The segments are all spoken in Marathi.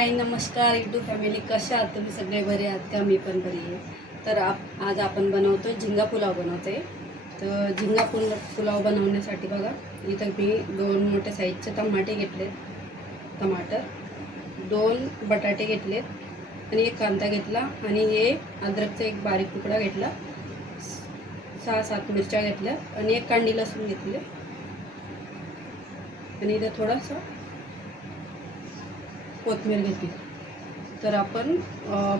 हाय नमस्कार यूट्यूब फॅमिली, कशा आहात तुम्ही? सगळे बरे आहात का? मी पण बरी आहे. तर आज आपण बनवतोय झिंगा पुलाव बनवते. तर झिंगा पुलाव बनवण्यासाठी बघा, इथं मी 2 मोठ्या साईजचे टमाटे घेतलेत, टमाटर 2 बटाटे घेतलेत आणि 1 कांदा घेतला आणि हे अद्रकचा एक बारीक तुकडा घेतला, 6-7 मिरच्या घेतल्या आणि 1 कांडी लसूण घेतले आणि इथं थोडासा कोथिंबीर घेतली. तर आपण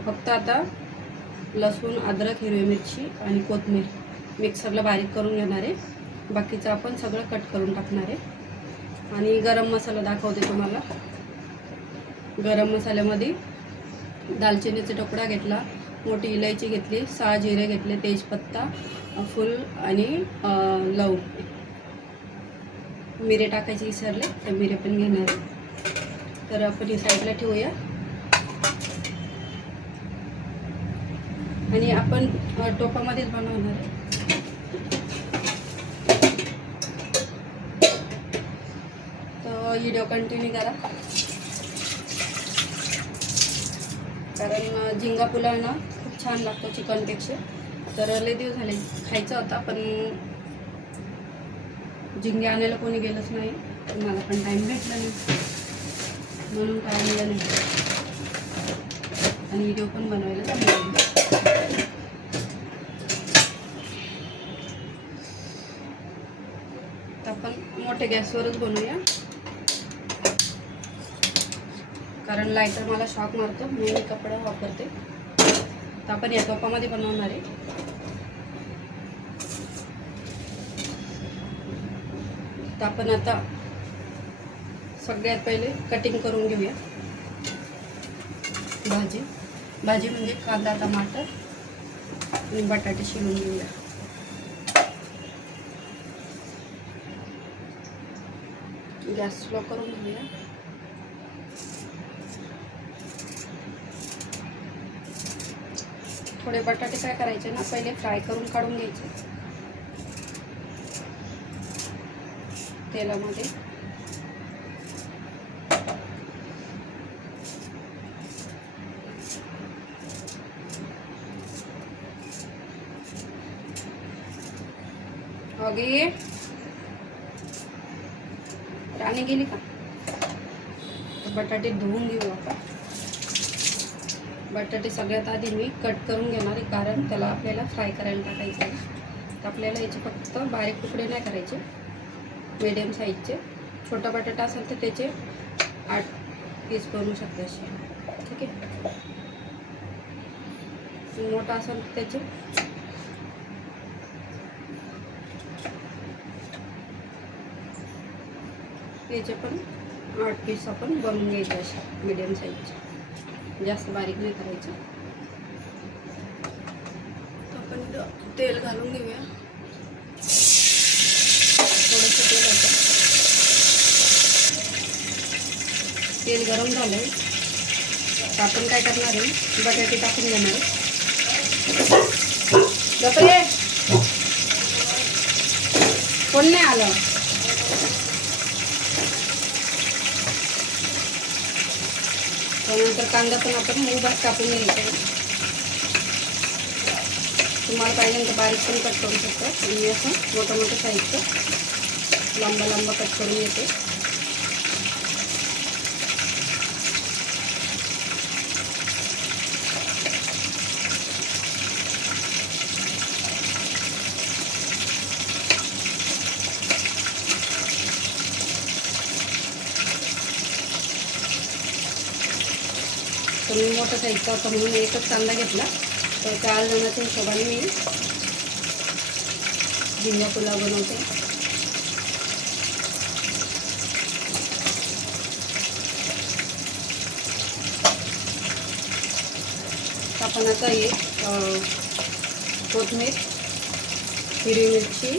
फक्त आता लसूण, अद्रक, हिरवी मिरची आणि कोथिंबीर मिक्सरला बारीक करून घेणार आहे. बाकीचं आपण सगळं कट करून टाकणार आहे. आणि गरम मसाला दाखवते तुम्हाला. गरम मसाल्यामध्ये दालचिनीचा तुकडा घेतला, मोठी इलायची घेतली, 6 जिरे घेतले, तेजपत्ता, फूल आणि लवंग. मिरे टाकायचे विसरले, तर मिरे पण घेणार आहे. तर आपण ही साईडला ठेवूया आणि आपण टोपामध्येच बनवणार आहे. तर व्हिडिओ कंटिन्यू करा, कारण झिंगा पुलाव ना खूप छान लागतो चिकनपेक्षा. तर लय दिवस झाले खायचा होता, पण झिंगे आणायला कोणी गेलंच नाही, मला पण टाईम भेटला नाही, म्हणून काय आणलं नाही आणि व्हिडिओ पण बनवायला जमलं. तर आपण मोठ्या गॅसवरच बनवूया, कारण लायटर मला शॉक मारतो म्हणून मी कपडा वापरते. तर आपण या टोपामध्ये बनवणार आहे. तर आपण आता सगळ्यात पहिले कटिंग करून घेऊया. भाजी म्हणजे कांदा, टमाटर आणि बटाटे शिलून घेऊया. गॅस स्लो करून घेऊया. थोडे बटाटे काय करायचे ना, पहिले फ्राय करून काढून घ्यायचे तेलामध्ये. ओके, राणी गेली का? तर बटाटे धुवून घेऊ आपण. बटाटे सगळ्यात आधी मी कट करून घेणार आहे, कारण त्याला आपल्याला फ्राय करायला टाकायचं आहे. तर आपल्याला याचे फक्त बारीक तुकडे नाही करायचे, मीडियम साईजचे. छोटा बटाटा असेल तर त्याचे 8 पीस बनवू शकते असे, ठीक आहे. मोठा असेल तर त्याचे याचे पण 8 पीस आपण बनवून घ्यायचे असे मीडियम साईजचे, जास्त बारीक नाही करायचे. आपण तेल घालून घेऊया, थोडंसं तेल होतं. तेल गरम झालंय, तर आपण काय करणार आहे, बटाटे टाकून घेणार आहे. कोण नाही आलं. त्यानंतर कांदा पण आपण उभाच कापून घ्यायचा आहे. तुम्हाला पाहिजे तर बारीक पण कट करू शकतो. आणि असं मोठं साईजचं लांबा कट करून येते. तर मी मोठा साईजचा होता म्हणून एकच कांदा घेतला. तर 4 जणांच्या हिशोबाने मी झिंगा पुलाव बनवते. आपण आता हे कोथिंबीर, हिरवी मिरची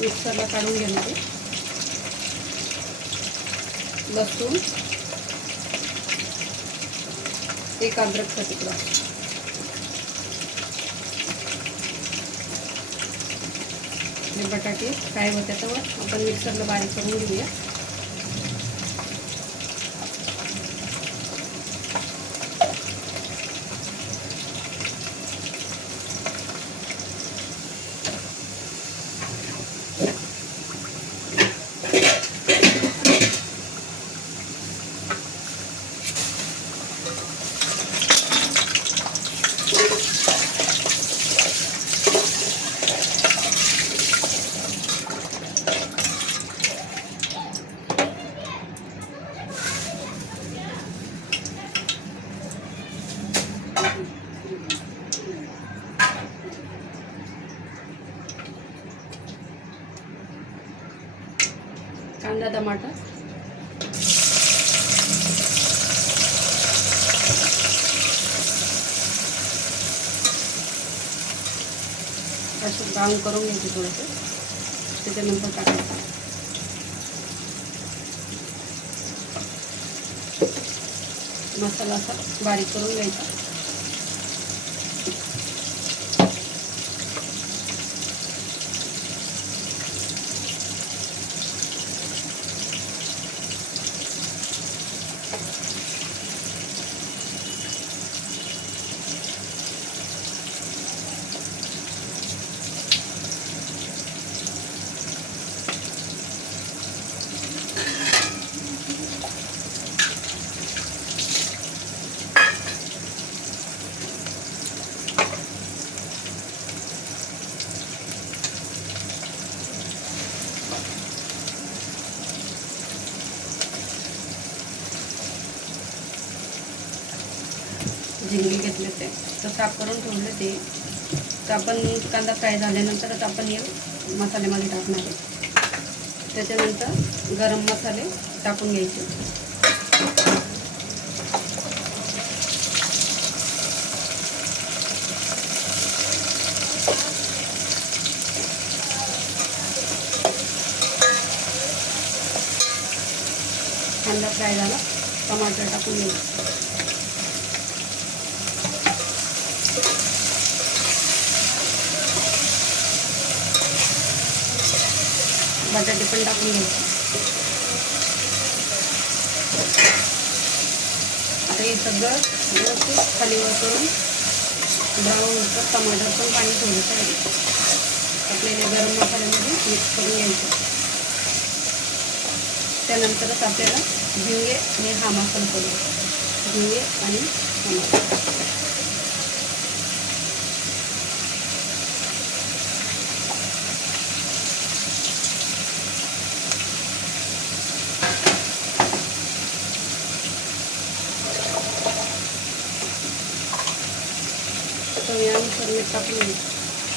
मिक्सरला काढून घेणार आहे. लसूण, 1 अद्रकचा तुकडा, बटाटे फ्राय होते त्यावर आपण मिक्सरला बारीक करून घेऊया. कांदा टमाटर, असं ब्राऊन करून घ्यायचे थोडंसं, त्याच्यानंतर टाकायचं. मसाला असा बारीक करून घ्यायचा. झिंगे घेतले ते तर साफ करून ठेवले ते. तर आपण कांदा फ्राय झाल्यानंतरच आपण हे मसाल्यामध्ये टाकणार आहे. त्याच्यानंतर गरम मसाले टाकून घ्यायचे. कांदा फ्राय झाला, टमाटर टाकून घ्यायचं. बटाटे पण टाकून घ्यायचे. आता हे सगळं व्यवस्थित खालीवर करून ब्राऊन होतं. टमाटर पण पाणी थोडंसं आहे आपल्याला गरम मसाल्यामध्ये मिक्स करून घ्यायचं. त्यानंतरच आपल्याला झिंगे आणि हा मसाला करू. झिंगे आणि टमाटर चवीनुसार मीठ टाकून घ्यायचं.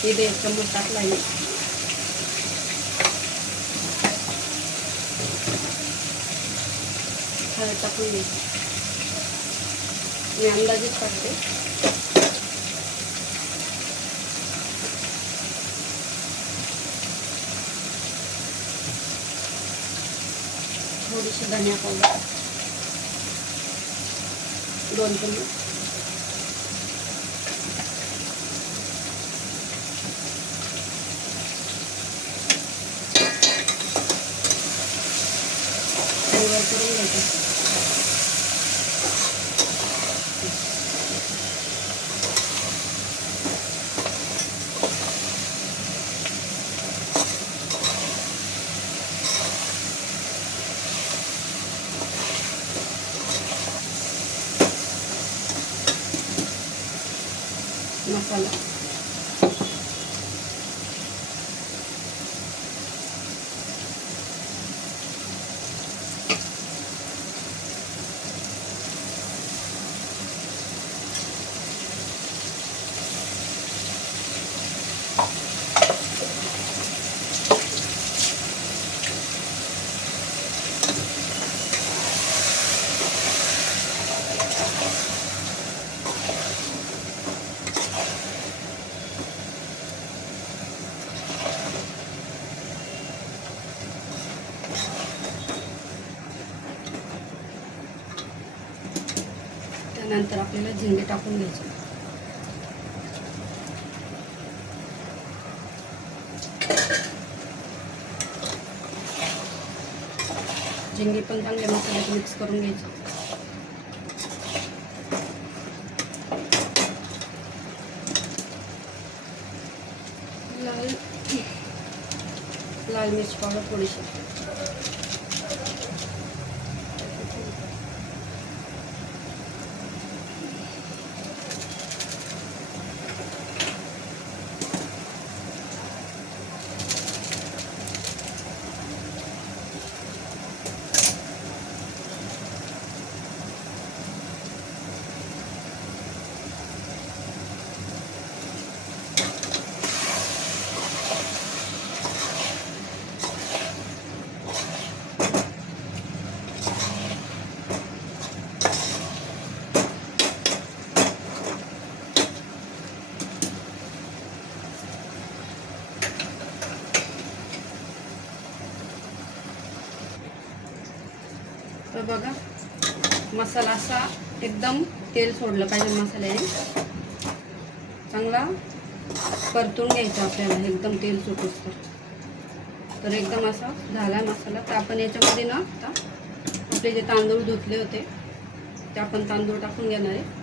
हे 1 चम्मच टाकला आहे. हळद टाकून घ्यायची. मी अंदाजेच टाकते. थोडीशी धनिया पावडर 2 चम्मच. करून घ्यायचं. मसाला त्यानंतर आपल्याला झिंगे टाकून घ्यायचे. झिंगे पण चांगल्या मसाल्यात मिक्स करून घ्यायचे. लाल मिर्च पावडर थोडीशी. तर बघा मसाला असा एकदम तेल सोडलं पाहिजे, मसाल्याने चांगला परतून घ्यायचा आपल्याला एकदम तेल सुटूस तर एकदम असा झाला मसाला. तर आपण याच्यामध्ये ना आता आपले जे तांदूळ धुतले होते ते आपण तांदूळ टाकून घेणार आहे.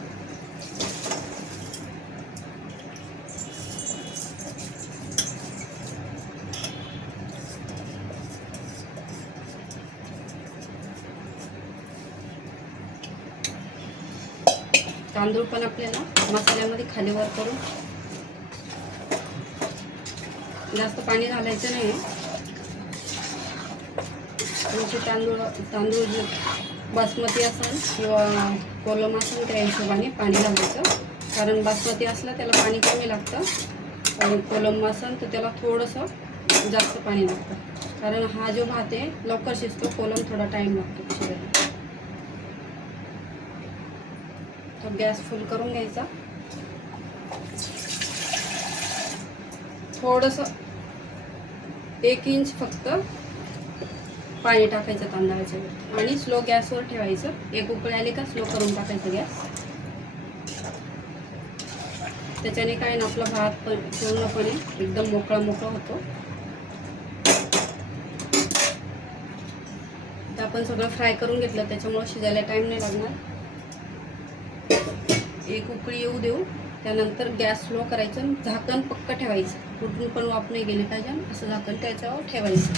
तांदूळ पण आपल्याला मसाल्यामध्ये खाली वर करून जास्त पाणी घालायचं नाही. तुमचे तांदूळ जे बासमती असेल किंवा कोलम असेल त्या हिशोबाने पाणी घालायचं. कारण बासमती असला त्याला पाणी कमी लागतं आणि कोलम असेल तर त्याला थोडंसं जास्त पाणी लागतं. कारण हा जो भात आहे लवकर शिजतो, कोलम थोडा टाईम लागतो शिजायला. तर गॅस फुल करून घ्यायचा. थोडंसं 1 इंच फक्त पाणी टाकायचं तांदळाच्या आणि स्लो गॅसवर ठेवायचं. एक उकळी आली का स्लो करून टाकायचं गॅस. त्याच्याने काय ना आपला भात पण पूर्णपणे एकदम मोकळा होतो. तर आपण सगळं फ्राय करून घेतलं त्याच्यामुळे शिजायला टाईम नाही लागणार. एक उकळी येऊ देऊ, त्यानंतर गॅस स्लो करायचं, झाकण पक्क ठेवायचं. कुठून पण वाफ नाही गेली पाहिजे असं झाकण त्याच्यावर ठेवायचं.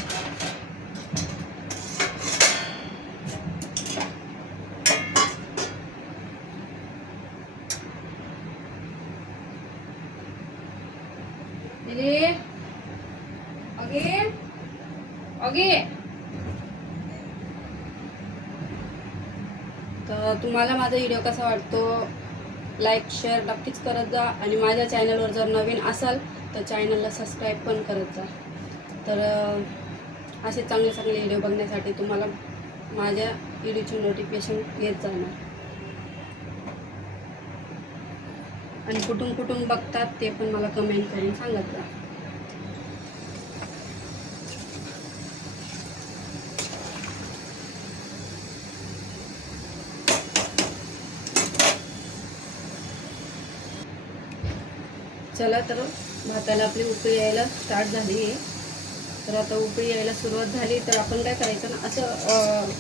तर तुम्हाला माझा व्हिडिओ कसा वाटतो लाईक शेअर नक्कीच करत जा आणि माझ्या चॅनलवर जर नवीन असाल तर चॅनलला सबस्क्राईब पण करत जा. तर असे चांगले व्हिडिओ बघण्यासाठी तुम्हाला माझ्या व्हिडिओची नोटिफिकेशन येत जाणार. आणि कुठून बघतात ते पण मला कमेंट करून सांगत जा. चला तर भाताला आपली उकळी यायला स्टार्ट झाली आहे. तर आता उकळी यायला सुरुवात झाली तर आपण काय करायचं ना, असं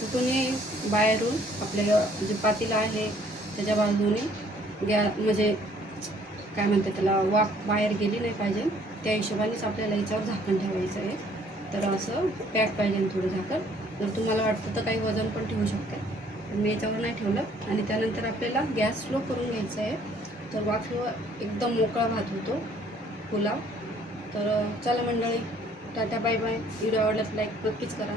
कुठूनही बाहेरून आपल्या जे पातेलं आहे त्याच्या बाजूने म्हणजे काय म्हणते त्याला वाफ बाहेर गेली नाही पाहिजे त्या हिशोबानेच आपल्याला याच्यावर झाकण ठेवायचं आहे. तर असं पॅक पाहिजे थोडं झाकण. जर तुम्हाला वाटतं तर काही वजन पण ठेवू शकते, पण मी याच्यावर नाही ठेवलं. आणि त्यानंतर आपल्याला गॅस स्लो करून घ्यायचा आहे. तर वाफेवर एकदम मोकळा भात होतो पुलाव. तर चला मंडळी, टाटा बाय बाय. व्हिडिओ आवडल्यास लाईक नक्कीच करा.